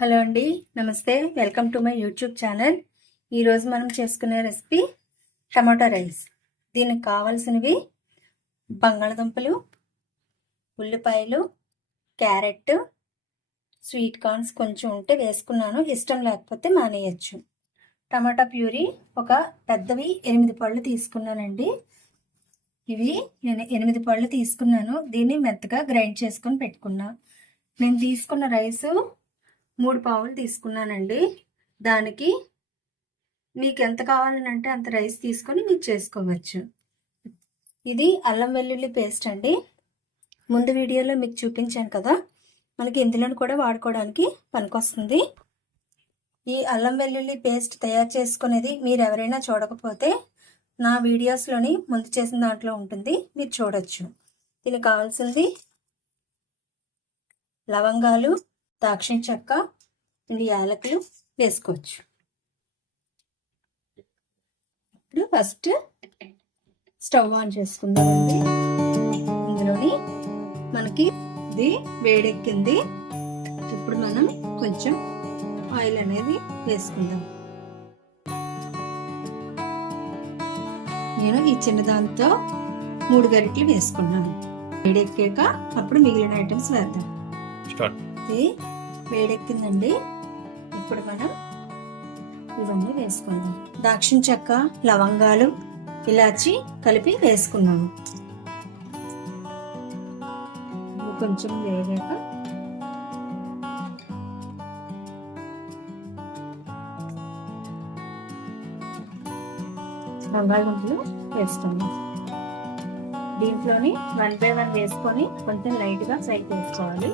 Hello అండి, నమస్తే. Welcome to my YouTube channel. ఈరోజు మనం చేసుకునే రెసిపీ టమాటో రైస్. దీనికి కావాల్సినవి బంగాళదుంపలు, ఉల్లిపాయలు, క్యారెట్, స్వీట్ కార్న్స్ కొంచెం ఉంటే వేసుకున్నాను, ఇష్టం లేకపోతే మానేయచ్చు. టమాటా ప్యూరీ ఒక పెద్దవి 8 పళ్ళు తీసుకున్నానండి. ఇవి నేను 8 పళ్ళు తీసుకున్నాను. దీన్ని మెత్తగా గ్రైండ్ చేసుకొని పెట్టుకున్నా. నేను తీసుకున్న రైసు 3 పావులు తీసుకున్నానండి. దానికి మీకు ఎంత కావాలనంటే అంత రైస్ తీసుకొని మీరు చేసుకోవచ్చు. ఇది అల్లం వెల్లుల్లి పేస్ట్ అండి. ముందు వీడియోలో మీకు చూపించాను కదా, మనకి ఇందులో కూడా వాడుకోవడానికి పనికొస్తుంది. ఈ అల్లం వెల్లుల్లి పేస్ట్ తయారు చేసుకునేది మీరు ఎవరైనా చూడకపోతే నా వీడియోస్లోని ముందు చేసిన దాంట్లో ఉంటుంది, మీరు చూడొచ్చు. దీనికి కావాల్సింది లవంగాలు, దాక్షిణ చెక్క, యాలకులు వేసుకోవచ్చు. ఇప్పుడు ఫస్ట్ స్టవ్ ఆన్ చేసుకుందామండి. ఇందులోని మనకి ఇది వేడెక్కింది. ఇప్పుడు మనం కొంచెం ఆయిల్ అనేది వేసుకుందాం. నేను ఈ చిన్నదాంతో 3 గరిటెలు వేసుకున్నాను. వేడెక్కాక అప్పుడు మిగిలిన ఐటమ్స్ వేద్దాం. ఇది వేడెక్కిందండి. ఇప్పుడు మనం ఇవన్నీ వేసుకుందాం. దాక్షిణ చెక్క, లవంగాలు, ఇలాచి కలిపి వేసుకున్నాము. కొంచెం వేగాక బంగాళదుంపలు వేసుకున్నాం. దీంట్లోని 1 by 1 వేసుకొని కొంచెం లైట్గా ఫ్రై చేసుకోవాలి.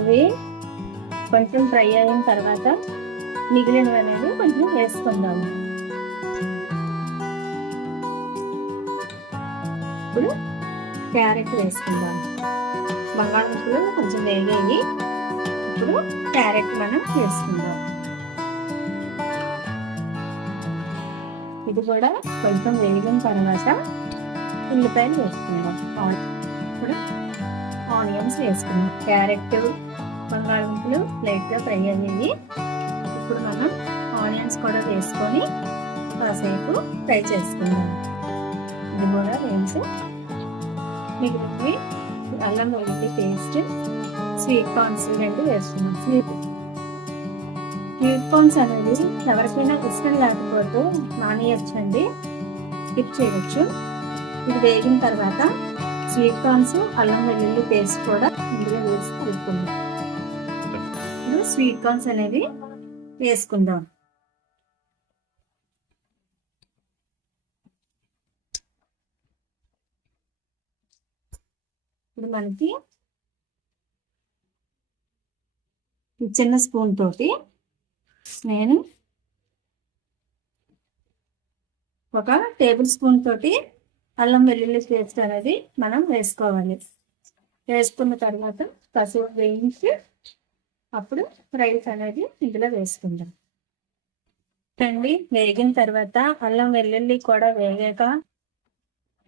ఇవి కొంచెం ఫ్రై అయిన తర్వాత మిగిలినవి అనేది కొంచెం వేసుకుందాము. ఇప్పుడు క్యారెట్ వేసుకుందాం. బంగాళదుంపలు కొంచెం వేగాయి. ఇప్పుడు క్యారెట్ మనం వేసుకుందాం. ఇది కూడా కొంచెం వేగిన తర్వాత ఉల్లిపాయలు వేసుకుందాం. ఇప్పుడు ఆనియన్స్ వేసుకుందాం. క్యారెట్, బంగాళదుంపలు లైట్గా ఫ్రై అయ్యాయి. ఇప్పుడు మనం ఆనియన్స్ కూడా వేసుకొని కాసేపు ఫ్రై చేసుకుందాం. ఇది కూడా వేసి మిగిలినవి అల్లం వెల్లుల్లి పేస్ట్, స్వీట్ కార్న్స్ 2 వేసుకున్నాం. స్వీట్ కార్న్స్ అనేది ఎవరికైనా ఇష్టం లేకపోతే మానేయచ్చండి, స్కిప్ చేయవచ్చు. ఇది వేగిన తర్వాత స్వీట్ కార్న్స్, అల్లం వెల్లుల్లి పేస్ట్ కూడా ఇందులో వేసి కలుపుకుందాం. ఇప్పుడు స్వీట్ కార్న్స్ అనేవి వేసుకుందాం. ఇప్పుడు మనకి చిన్న స్పూన్ తోటి నేను 1 టేబుల్ స్పూన్ తోటి అల్లం వెల్లుల్లి పేస్ట్ అనేది మనం వేసుకోవాలి. వేసుకున్న తర్వాత కాసేపు వేయించి అప్పుడు రైస్ అనేది ఇందులో వేసుకుందాం. వేగిన తర్వాత అల్లం వెల్లుల్లి కూడా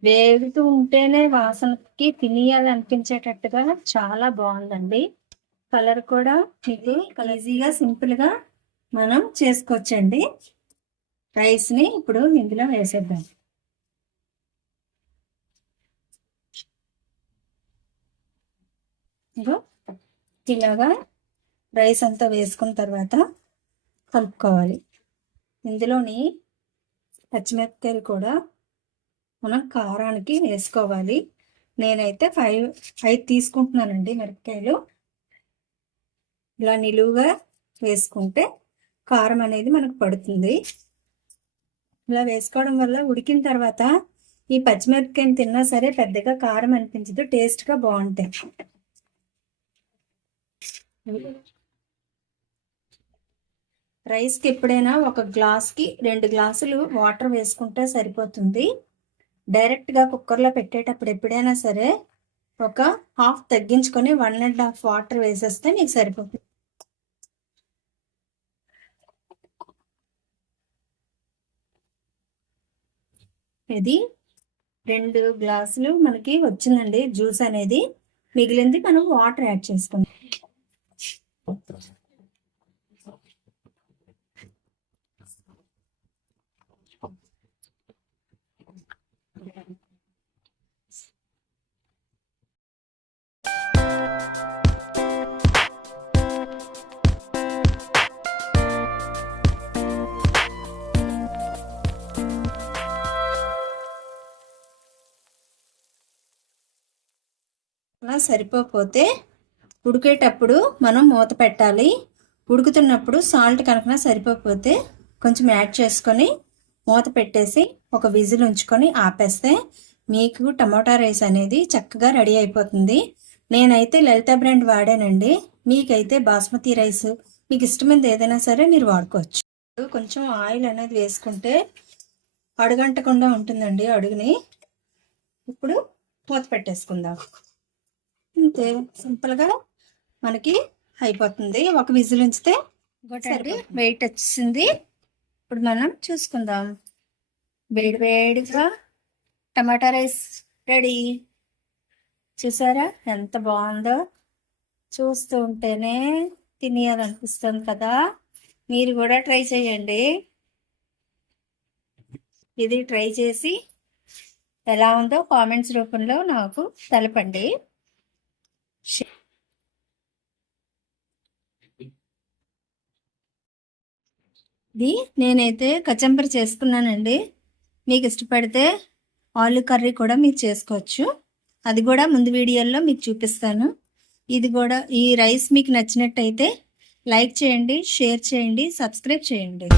వేగుతూ ఉంటేనే వాసనకి తినేయాలి అనిపించేటట్టుగా చాలా బాగుందండి. కలర్ కూడా మీకు ఈజీగా సింపుల్గా మనం చేసుకోవచ్చండి. రైస్ని ఇప్పుడు ఇందులో వేసేద్దాం. ఇలాగా రైస్ అంతా వేసుకున్న తర్వాత కలుపుకోవాలి. ఇందులోని పచ్చిమిరపకాయలు కూడా మనం కారానికి వేసుకోవాలి. నేనైతే 5 తీసుకుంటున్నానండి మిరపకాయలు. ఇలా నిలువుగా వేసుకుంటే కారం అనేది మనకు పడుతుంది. ఇలా వేసుకోవడం వల్ల ఉడికిన తర్వాత ఈ పచ్చిమిరపకాయని తిన్నా సరే పెద్దగా కారం అనిపించదు, టేస్ట్గా బాగుంటాయి. రైస్కి ఎప్పుడైనా 1 గ్లాస్కి 2 గ్లాసులు వాటర్ వేసుకుంటే సరిపోతుంది. డైరెక్ట్గా కుక్కర్లో పెట్టేటప్పుడు ఎప్పుడైనా సరే ఒక హాఫ్ తగ్గించుకొని 1.5 వాటర్ వేసేస్తే మీకు సరిపోతుంది. ఇది 2 గ్లాసులు మనకి వచ్చిందండి జ్యూస్ అనేది. మిగిలింది మనం వాటర్ యాడ్ చేసుకుందాం. అలా సరిపోతే ఉడికేటప్పుడు మనం మూత పెట్టాలి. ఉడుకుతున్నప్పుడు సాల్ట్ కనుక సరిపోతే కొంచెం యాడ్ చేసుకొని మూత పెట్టేసి ఒక విజిల్ ఉంచుకొని ఆపేస్తే మీకు టమాటా రైస్ అనేది చక్కగా రెడీ అయిపోతుంది. నేనైతే లలిత బ్రాండ్ వాడానండి. మీకైతే బాస్మతి రైస్ మీకు ఇష్టమైనది ఏదైనా సరే మీరు వాడుకోవచ్చు. కొంచెం ఆయిల్ అనేది వేసుకుంటే అడుగంటకుండా ఉంటుందండి అడుగుని. ఇప్పుడు మూత పెట్టేసుకుందాం. అంతే సింపుల్గా మనకి అయిపోతుంది. ఒక విజిల్ ఉంచితే వెయిట్ వచ్చింది. ఇప్పుడు మనం చూసుకుందాం. వేడివేడిగా టమాటా రైస్ రెడీ. చూసారా ఎంత బాగుందో? చూస్తూ ఉంటేనే తినేయాలనిపిస్తుంది కదా. మీరు కూడా ట్రై చేయండి. ఇది ట్రై చేసి ఎలా ఉందో కామెంట్స్ రూపంలో నాకు తెలపండి. ఇది నేనైతే కచంబరి చేసుకున్నానండి. మీకు ఇష్టపడితే ఆలు కర్రీ కూడా మీరు చేసుకోవచ్చు. అది కూడా ముందు వీడియోలో మీకు చూపిస్తాను. ఇది కూడా ఈ రైస్ మీకు నచ్చినట్టయితే లైక్ చేయండి, షేర్ చేయండి, సబ్స్క్రైబ్ చేయండి.